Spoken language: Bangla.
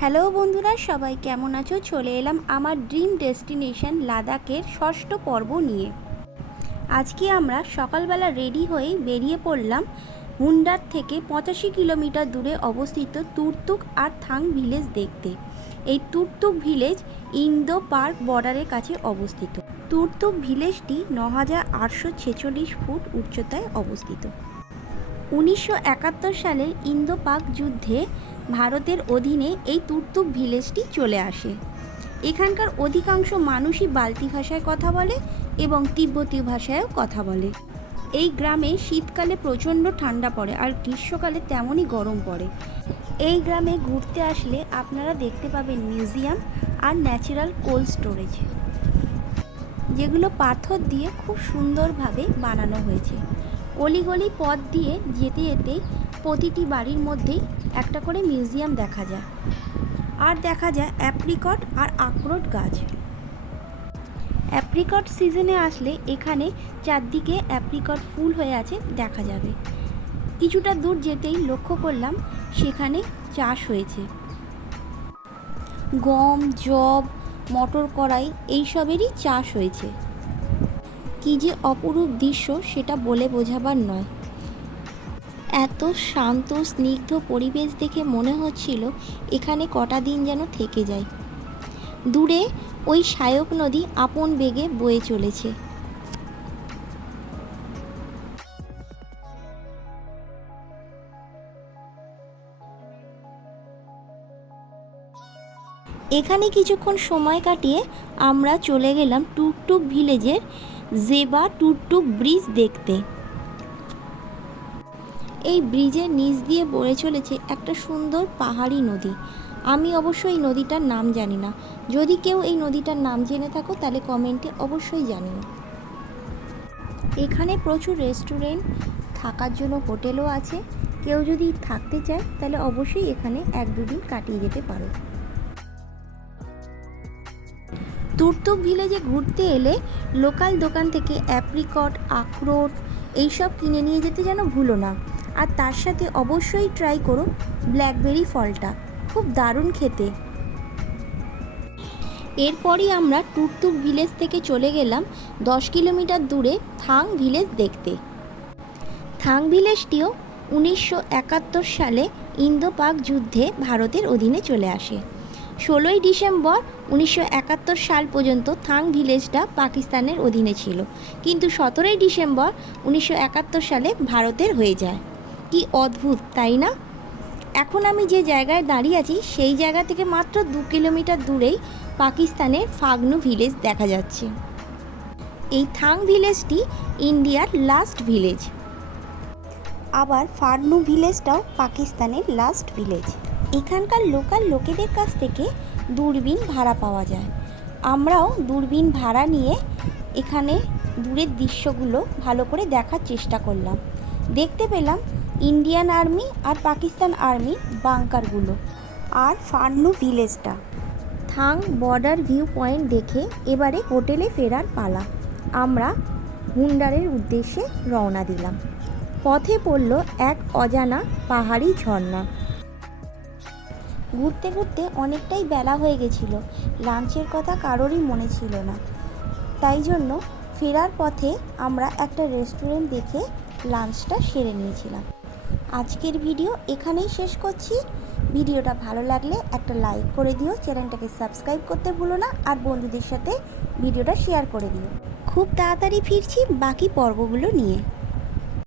হ্যালো বন্ধুরা, সবাই কেমন আছো? চলে এলাম আমার ড্রিম ডেস্টিনেশন লাদাখের ষষ্ঠ পর্ব নিয়ে। আজকে আমরা সকালবেলা রেডি হয়ে বেরিয়ে পড়লাম হুন্ডার থেকে 85 কিলোমিটার দূরে অবস্থিত তুর্তুক আর থাং ভিলেজ দেখতে। এই তুর্তুক ভিলেজ ইন্দো পার্ক বর্ডারের কাছে অবস্থিত। তুর্তুক ভিলেজটি 9846 ফুট উচ্চতায় অবস্থিত। 1971 সালের ইন্দো পাক যুদ্ধে ভারতের অধীনে এই তুর্তুক ভিলেজটি চলে আসে। এখানকার অধিকাংশ মানুষই বাল্টি ভাষায় কথা বলে এবং তিব্বতী ভাষায়ও কথা বলে। এই গ্রামে শীতকালে প্রচণ্ড ঠান্ডা পড়ে আর গ্রীষ্মকালে তেমনই গরম পড়ে। এই গ্রামে ঘুরতে আসলে আপনারা দেখতে পাবেন মিউজিয়াম আর ন্যাচারাল কোল্ড স্টোরেজ, যেগুলো পাথর দিয়ে খুব সুন্দরভাবে বানানো হয়েছে। অলিগলি পথ দিয়ে যেতে যেতে প্রতিটি বাড়ির মধ্যেই একটা করে মিউজিয়াম দেখা যায়। আর দেখা যায় অ্যাপ্রিকট আর আখরোট গাছ। অ্যাপ্রিকট সিজনে আসলে এখানে চারদিকে অ্যাপ্রিকট ফুল হয়ে আছে দেখা যাবে। কিছুটা দূর যেতেই লক্ষ্য করলাম সেখানে চাষ হয়েছে গম, যব, মটর কড়াই এইসবেরই চাষ হয়েছে। কী যে অপরূপ দৃশ্য সেটা বলে বোঝাবার নয়। এত শান্ত স্নিগ্ধ পরিবেশ দেখে মনে হচ্ছিল এখানে কটা দিন যেন থেকে যায়। দূরে ওই সায়ক নদী আপন বেগে বয়ে চলেছে। এখানে কিছুক্ষণ সময় কাটিয়ে আমরা চলে গেলাম টুকটুক ভিলেজের জেবা টুকটুক ব্রিজ দেখতে। এই ব্রিজের নিচ দিয়ে বয়ে চলেছে একটা সুন্দর পাহাড়ি নদী। আমি অবশ্য এই নদীটার নাম জানি না। যদি কেউ এই নদীটার নাম জেনে থাকো তাহলে কমেন্টে অবশ্যই জানিও। এখানে প্রচুর রেস্টুরেন্ট, থাকার জন্য হোটেলও আছে। কেউ যদি থাকতে চায় তাহলে অবশ্যই এখানে 1-2 দিন কাটিয়ে যেতে পারো। তুর্তুক ভিলেজে ঘুরতে এলে লোকাল দোকান থেকে অ্যাপ্রিকট, আখরোট এইসব কিনে নিয়ে যেতে যেন ভুলো না। আর তার সাথে অবশ্যই ট্রাই করো ব্ল্যাকবেরি ফলটা, খুব দারুণ খেতে। এরপরই আমরা তুর্তুক ভিলেজ থেকে চলে গেলাম 10 কিলোমিটার দূরে থাং ভিলেজ দেখতে। থাং ভিলেজটিও 1971 সালে ইন্দো পাক যুদ্ধে ভারতের অধীনে চলে আসে। 16ই ডিসেম্বর 1971 সাল পর্যন্ত থাং ভিলেজটা পাকিস্তানের অধীনে ছিল, কিন্তু 17ই ডিসেম্বর 1971 সালে ভারতের হয়ে যায়। কি অদ্ভুত, তাই না? এখন আমি যে জায়গায় দাঁড়িয়ে আছি সেই জায়গা থেকে মাত্র 2 কিলোমিটার দূরেই পাকিস্তানের ফাগনু ভিলেজ দেখা যাচ্ছে। এই থাং ভিলেজটি ইন্ডিয়ার লাস্ট ভিলেজ। আবার ফাগনু ভিলেজটাও পাকিস্তানের লাস্ট ভিলেজ। এখানকার লোকাল লোকেদের কাছ থেকে দূরবীন ভাড়া পাওয়া যায়। আমরাও দূরবীন ভাড়া নিয়ে এখানে দূরের দৃশ্যগুলো ভালো করে দেখার চেষ্টা করলাম। দেখতে পেলাম ইন্ডিয়ান আর্মি আর পাকিস্তান আর্মির বাংকারগুলো আর ফাগনু ভিলেজটা। থাং বর্ডার ভিউ পয়েন্ট দেখে এবারে হোটেলে ফেরার পালা। আমরা হুন্ডারের উদ্দেশ্যে রওনা দিলাম। পথে পড়ল এক অজানা পাহাড়ি ঝর্ণা। ঘুরতে ঘুরতে অনেকটাই বেলা হয়ে গেছিল। লাঞ্চের কথা কারোরই মনে ছিল না, তাই জন্য ফেরার পথে আমরা একটা রেস্টুরেন্ট দেখে লাঞ্চটা সেরে নিয়েছিলাম। আজকের ভিডিও এখানেই শেষ করছি। ভিডিওটা ভালো লাগলে একটা লাইক করে দিও, চ্যানেলটাকে সাবস্ক্রাইব করতে ভুলো না, আর বন্ধুদের সাথে ভিডিওটা শেয়ার করে দিও। খুব তাড়াতাড়ি ফিরছি বাকি পর্বগুলো নিয়ে।